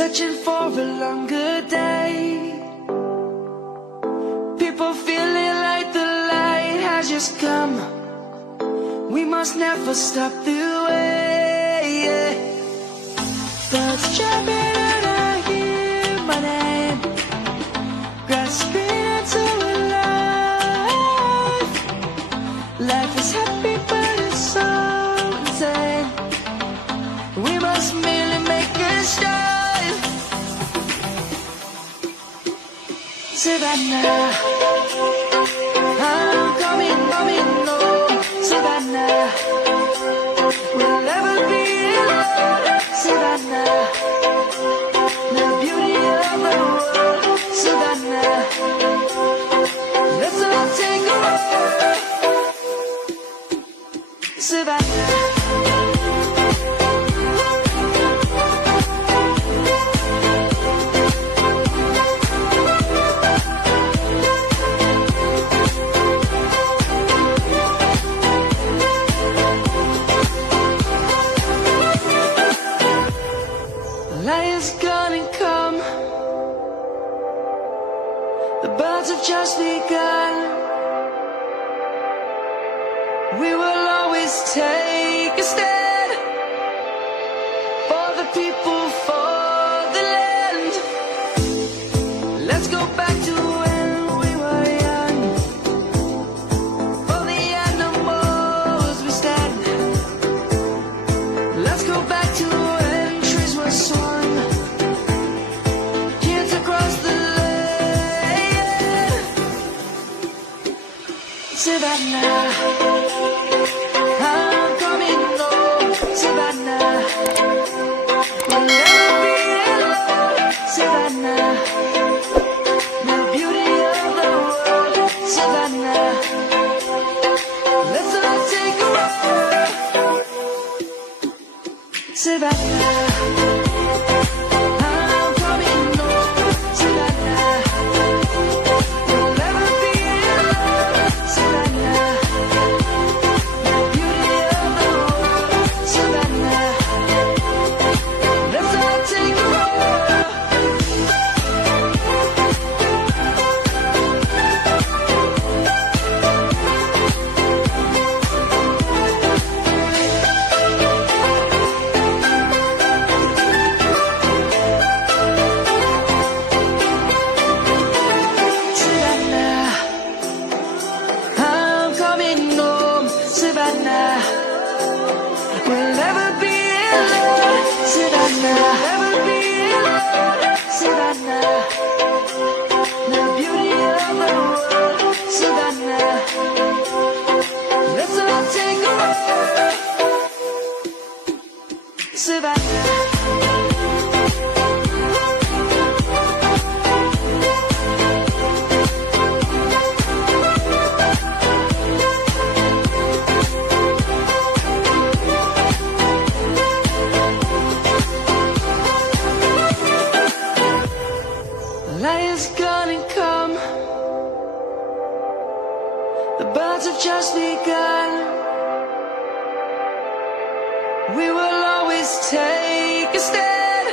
searching for a longer day. People feeling like the light has just come. We must never stop the way. Birds jumping and I hear my name, grasping into a life. Life is happy but it's so insane. We must merely make a start. Savannah, I'm coming home. Savannah, we'll never be alone. Savannah, the beauty of the world. Savannah, let's all take a walk. Savannah. Lion's gonna come. The birds have just begun. We will always take a stand for the people, for the land. Let's go back to when we were young. For the animals we stand. Let's go back to when trees were swung. Kids across the land. Savannah, I'm coming home. Savannah, we'll never be alone. Savannah, the beauty of the world. Savannah, let's all take a walk. Savannah, I'm coming home. Savannah, we'll never be alone. Savannah, the beauty of the world. Savannah, let's all take a walk. Savannah, I'm coming home. Savannah, we'll never be alone. Savannah, never be alone. Savannah, the beauty of the world. Savannah, let's all take a walk. Savannah. Lion's gonna come. The birds have just begun. We will always take a stand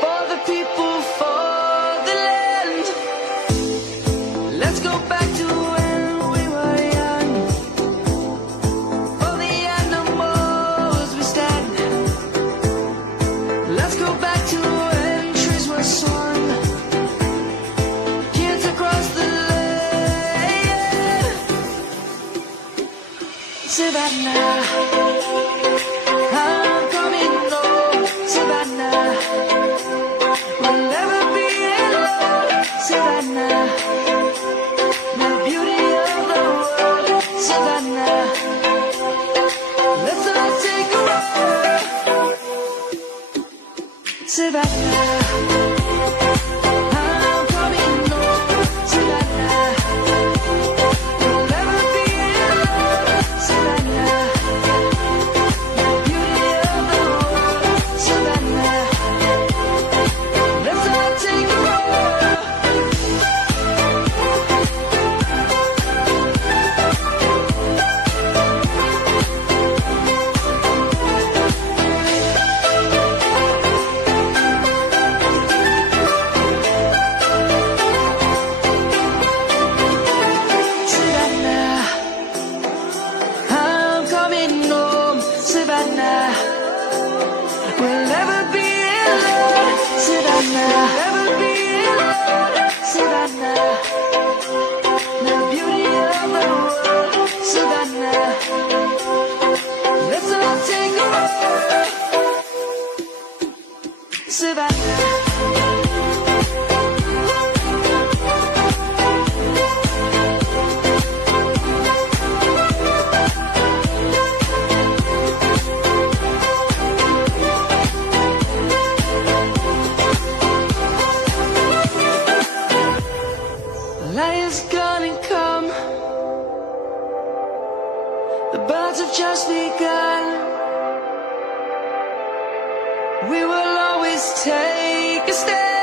for the people, for the land. Let's go back to when we were young. For the animals we stand. Let's go back to when trees were swung. Kids across the land. Savannah, I'm coming home. Savannah, we'll never be alone. Savannah, the beauty of the world. Savannah, let's all take a walk. Savannah, I'm coming home. Savannah, we'll never be alone. Savannah, the just begun. We will always take a stand.